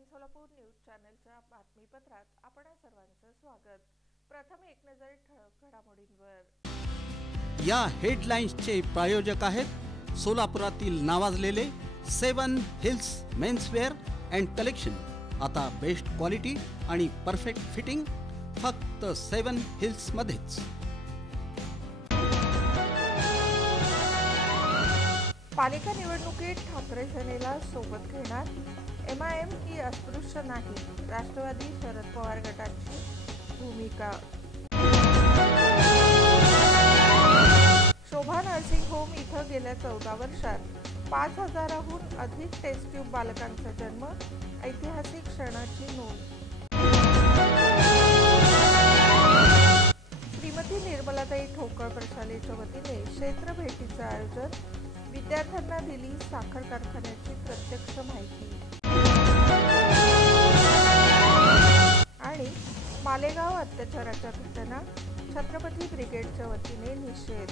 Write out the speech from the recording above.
In Solapur news चॅनलच्या बातमीपत्रात आपण सर्वांचं स्वागत। प्रथम एक नजर ठळक घडामोडींवर। या हेडलाईन्सचे प्रायोजक आहेत सोलापुरातील नावाजलेले 7 हिल्स मेन्सवेअर अँड कलेक्शन। आता बेस्ट क्वालिटी आणि परफेक्ट फिटिंग फक्त 7 हिल्स मध्येच। पालिका निवडणुकीत ठाकरे सेनेला सोबत घेणार MIM ही अस्पृश्य नाही, राष्ट्रवादी शरद पवार गटाची भूमिका। शोभा नर्सिंग होम इथं गेल्या 14 वर्षात 5000हून अधिक टेस्ट ट्यूब बालकांचा जन्म, ऐतिहासिक क्षणाची नोंद। श्रीमती निर्मलाताई ठोकळ प्रशालेच्या वतीने क्षेत्र भेटीचं आयोजन, विद्यार्थ्यांना दिली साखर कारखान्याची प्रत्यक्ष माहिती। आणि मालेगाव अत्याचाराच्या घटना, छत्रपती ब्रिगेडच्या वतीने निषेध।